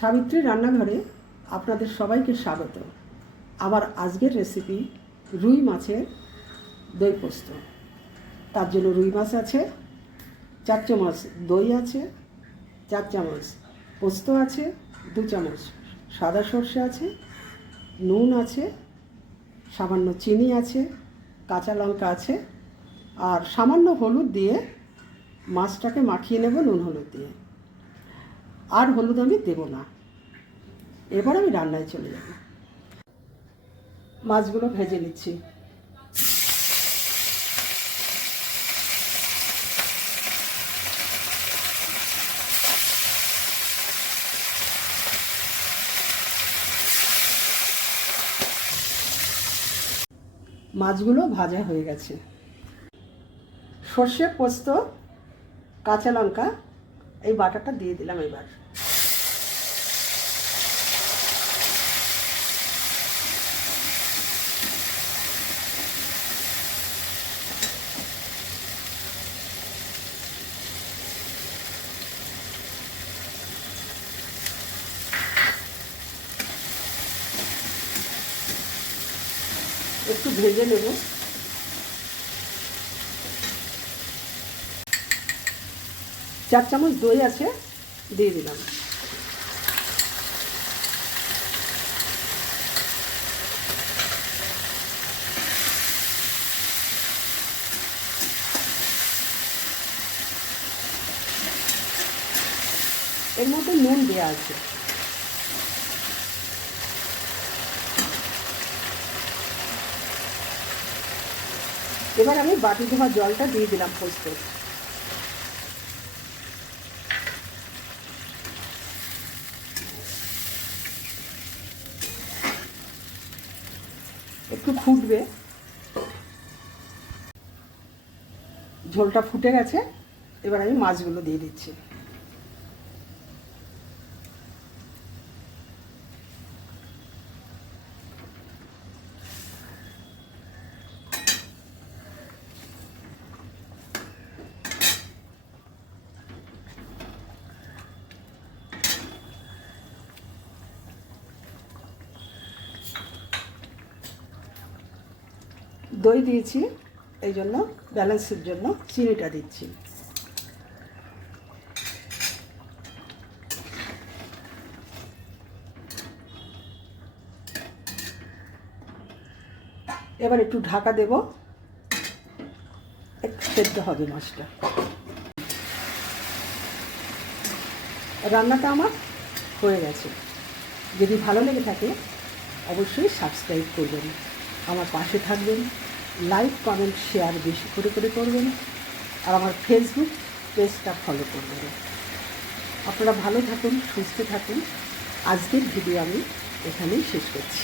সাবিত্রী রান্নাঘরে আপনাদের সবাইকে স্বাগত। আমার আজকের রেসিপি রুই মাছের দই পোস্ত। তার জন্য রুই মাছ আছে, 4 চামচ দই আছে, 4 চামচ পোস্ত আছে, 2 চামচ সাদা সর্ষে আছে, নুন আছে, সামান্য চিনি আছে, কাঁচা লঙ্কা আছে, আর সামান্য হলুদ দিয়ে মাছটাকে মাখিয়ে নেব নুন হলুদ দিয়ে। আর হলুদ আমি দেব না। এবার আমি রান্নায় চলে যাব। মাছগুলো ভেজে নিচ্ছি। মাছগুলো ভাজা হয়ে গেছে। সর্ষে, পোস্ত, কাঁচা লঙ্কা এই বাটাটা দিয়ে দিলাম। এবার একটু ভেজে নেব। চার চামচ দই আছে, দিয়ে দিলাম। এর মধ্যে নুন দেওয়া আছে। এবার আমি বাটি ধোয়া জলটা দিয়ে দিলাম পোস্ত। একটু ফুটবে। ঝোলটা ফুটে গেছে। এবার আমি মাছগুলো দিয়ে দিচ্ছি। দই দিয়েছি, এই জন্য ব্যালেন্সের জন্য চিনিটা দিচ্ছি। এবার একটু ঢাকা দেব, একটু সেদ্ধ হবে মাছটা। রান্নাটা আমার হয়ে গেছে। যদি ভালো লেগে থাকে অবশ্যই সাবস্ক্রাইব করবেন, আমার পাশে থাকবেন, লাইক, কমেন্ট, শেয়ার বেশি করে করবেন, আর আমার ফেসবুক পেজটা ফলো করবেন। আপনারা ভালো থাকুন, সুস্থ থাকুন। আজকের ভিডিও আমি এখানেই শেষ করছি।